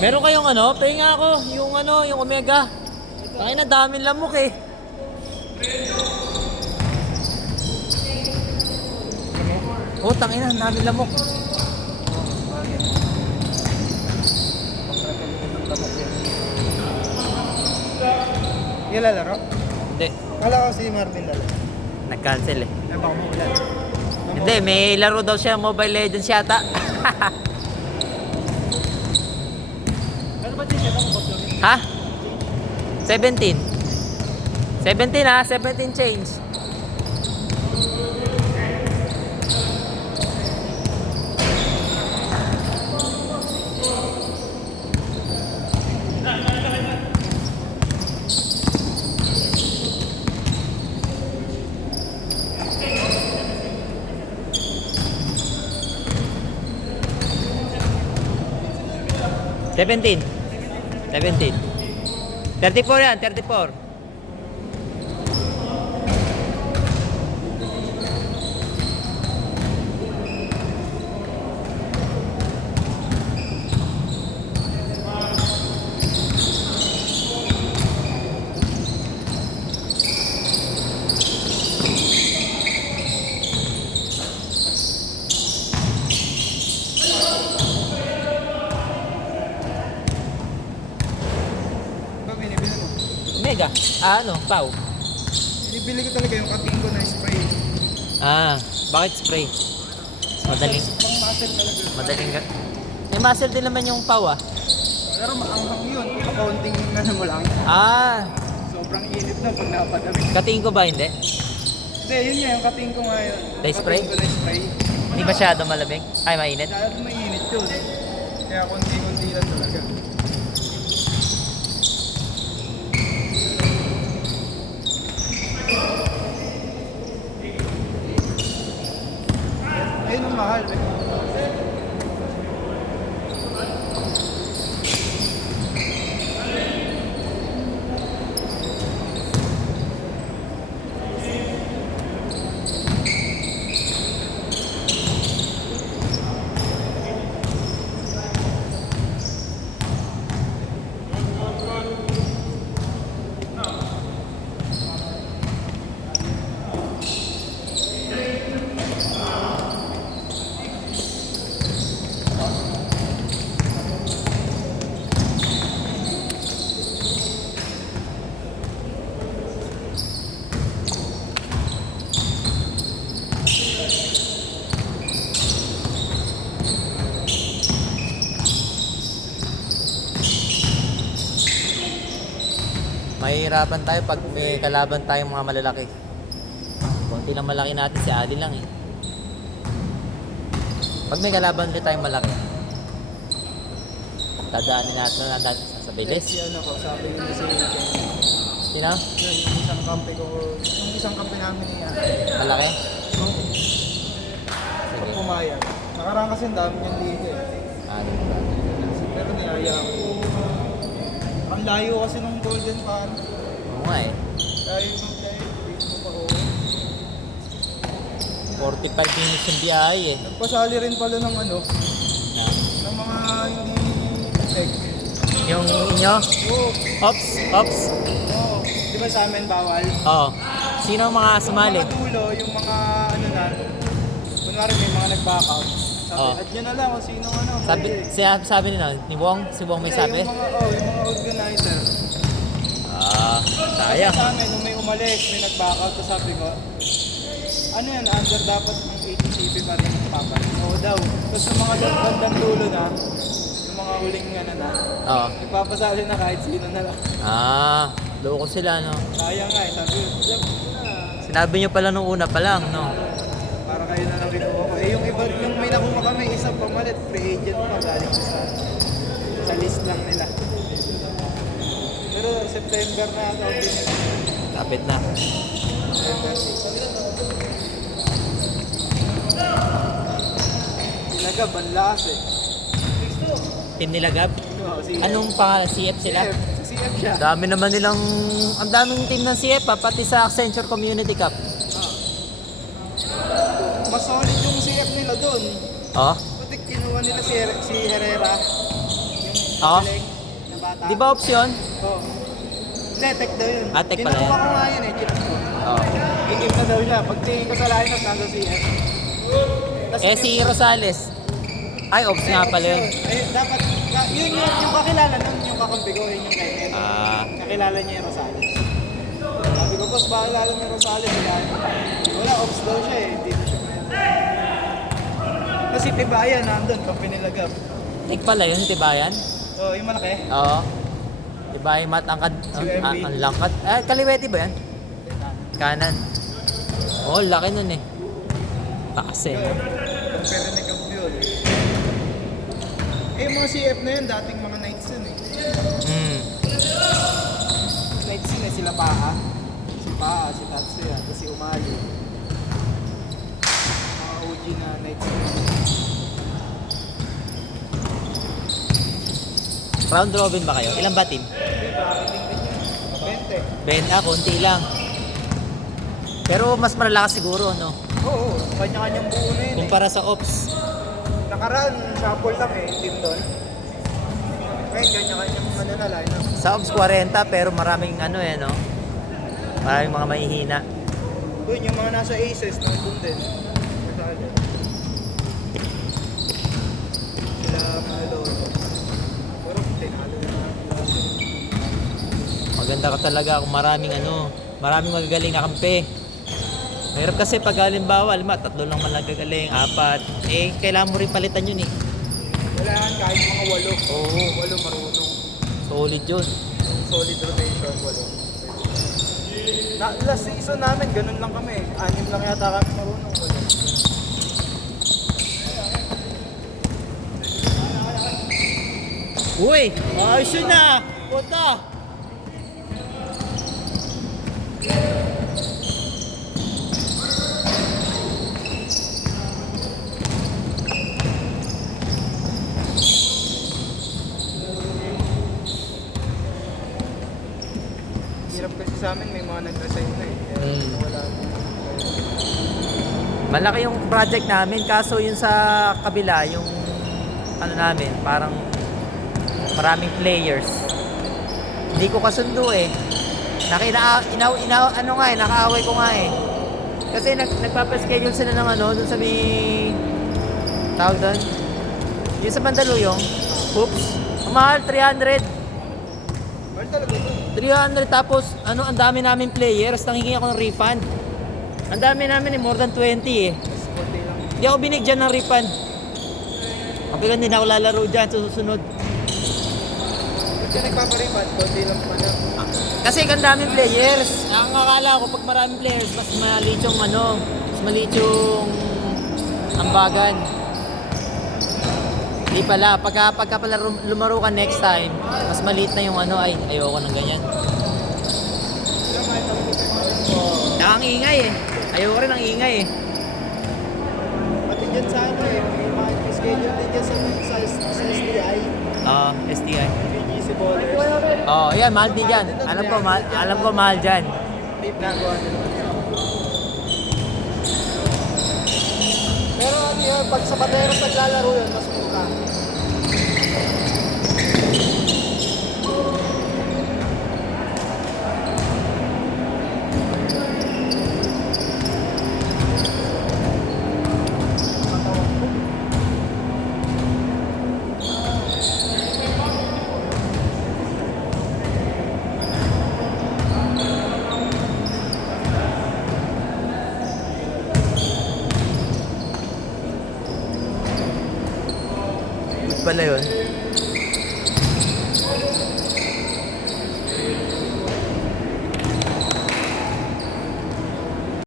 Meron kayong ano? Pahinga ako. Yung ano, yung Omega. Tangina, daming lamok eh. Oh, tangina, daming lamok. Yung lalaro? Hindi, Kala ko si Marvin lalaro. nag-cancel eh. Ay, baka maulan. Hindi, may laro daw siya, Mobile Legends yata. Ano ba din siya? Ano ba siya? Ha? 17. 17 ha? 17 change. Seventeen. 34 yan, 34. Ba, binibili mo? Mega. Ah, ano? Pau. Binibili ko talaga yung kating ko na spray. Ah, bakit spray? Madaling. Pang muscle talaga. Madaling ka. May muscle din naman yung Pau ah. Pero maanghang yun. Kung kakaunting ano mo lang. Ah, Sobrang init na pag napadami. katingin ko ba hindi? Hindi, yun nga yung kating ko ngayon. Dye spray? Kating ko na spray. Hindi masyado malamig? Ay, mainit? Masyado mainit yun. Kaya konti-konti lang talaga. Ayun ang mahal. Mahihirapan tayo pag may kalaban tayong mga malalaki. Konti lang malaki natin, si Ali lang eh. Pag may kalaban din tayong malaki, dadaanin natin na sa bilis. Si ano ko, sabi ko na si Sino? yung isang kampi ko, yung isang kampi namin niya. Malaki? Pag Sige. pumayag. Nakaraan kasi ang dami niyang liga eh. Ano ba? Pero niyaya ko. Ang layo kasi ng Golden Pan. Oo nga eh. Layo ng Facebook ako. 45 minutes yung biyahe eh. Nagpasali rin pala ng ano, Yan. ng mga hindi tech. Yung inyo? Oo. Ops, ops. Oo. Di ba sa amin bawal? Oo. Sino ang mga sumali? Yung mga dulo, yung mga ano na, kunwari may mga nag-back out. Sabi, Oo. at yun na lang kung sino ano. Sabi, pwede. sabi nila, ni Wong? Si Wong may Hindi, sabi? yung mga organizer. Ah, Kasi sayang. sa amin, nung may umalis, may nag-back out, so sabi ko, ano yan, under dapat ng ATCP pa rin ng papa. Oo daw. Tapos yung mga bandang dulo na, yung mga huling ano na, Oo. nagpapasali na kahit sino na lang. Ah, loko sila no. Sayang nga eh, sabi ko, "Jep, Sinabi nyo pala nung una pa lang, no? para kayo na lang kinuha ko. Eh yung iba, yung may nakuha kami, isang pamalit, free agent pa, galing sa list lang nila. Pero September na ito, Kapit na. September 6. Ilagab, ang lakas eh. Team nila Gab? Oo, si Anong pangalan? CF sila? CF. Si CF siya. Dami naman nilang, ang daming team ng CF pa, pati sa Accenture Community Cup. Mas solid yung CF nila doon. Oh? Pati kinuha nila si Herrera. Yung Oo. Galing, na bata. Di ba option? Oo. Hindi, tech daw yun. Ah, tech pala Kinuha yan. ko nga yun eh, chinat ko. Oo. Ikim na daw siya. Pagtingin ko sa lineup, nasa CF. Tas Eh si Rosales. Ay, ops nga pala yun. Eh, dapat, yun yung kakilala nun, yung kakampi ko, yun yung kainet. Ah, Nakilala niya yung Rosales. Sabi ko, boss, bakilala niya yung Rosales? Wala, ops daw siya eh. Hindi na siya kaya. Kasi Tibayan, nandun, kampi nila Gab. tig pala yun, Tibayan. Oo, yung malaki. Oo. Tibayan mat ang UMB. ang langkat. Ah, Kaliwete ba yan? Kanan. Oh, laki nun eh. Taas eh. Compare ni Gab yun. Eh, yung mga CF na yun, dating mga Knights yun eh. Knights yun eh, sila Paa. Si Paa, si Tatsuya, tapos si Umayo. Mga OG na Knights yun. Round robin ba kayo? Ilan ba team? Hindi, bracketing din yun. 20. 20, konti lang. Pero mas malalakas siguro, no? Oo, kanya-kanyang buo na yun eh. Kumpara sa ops. Nakaraan, shuffle lang eh, team doon. Ngayon, kanya-kanyang ano na lineup. Sa ops 40, pero maraming ano eh, no? Maraming mga mahihina. Doon, yung mga nasa aces, nandun din. Kasali. Sila Malolo. Pero tinalo na Maganda ka talaga kung maraming ano, maraming magagaling na kampe. Mahirap kasi pag halimbawa, tatlo lang man nagagaling, 4. Eh, kailangan mo rin palitan yun eh. wala yan, kahit mga 8. Oo. 8 marunong. Solid yun. Solid rotation, 8. Last season namin, ganun lang kami. 6 lang yata kami marunong. 8. Uy! Ayos yun na! Puta! Hirap kasi sa amin, may mga nag-resign na eh. Kaya wala na. Malaki yung project namin, kaso yun sa kabila, yung ano namin, parang maraming players. Hindi ko kasundo eh. Ano nga eh, nakaaway ko nga eh. Kasi nagpapaschedule sila ng ano, dun sa may tawag doon. Yung sa Mandaluyong, oops, ang mahal, 300. Mahal talaga ito. 300 tapos ano, ang dami namin players, nanghingi ako ng refund. Ang dami namin eh, more than 20 eh. Mas konti lang. Hindi ako binigyan ng refund. Kapag hindi na ako lalaro dyan sa susunod. Ba't ka nagpaparipad? Konti lang naman yan. Kasi ang daming players. Ang akala ko pag maraming players, mas maliit yung ano, mas maliit yung ambagan. Hindi pala, pagka pala lumaro ka next time, mas maliit na yung ano, ay ayoko ng ganyan. Kaya mahal talaga ito. Nakangingay eh. Ayoko rin ang ingay eh. Pati dyan sa ano eh, may mga schedule din dyan sa STI. STI. BGC Ballers. Oh, yan, mahal din dyan. Alam ko mahal dyan. Deep na gawa nila. Pero ano yun, pag sa Pateros naglalaro yun, mas mura. Good pala yun.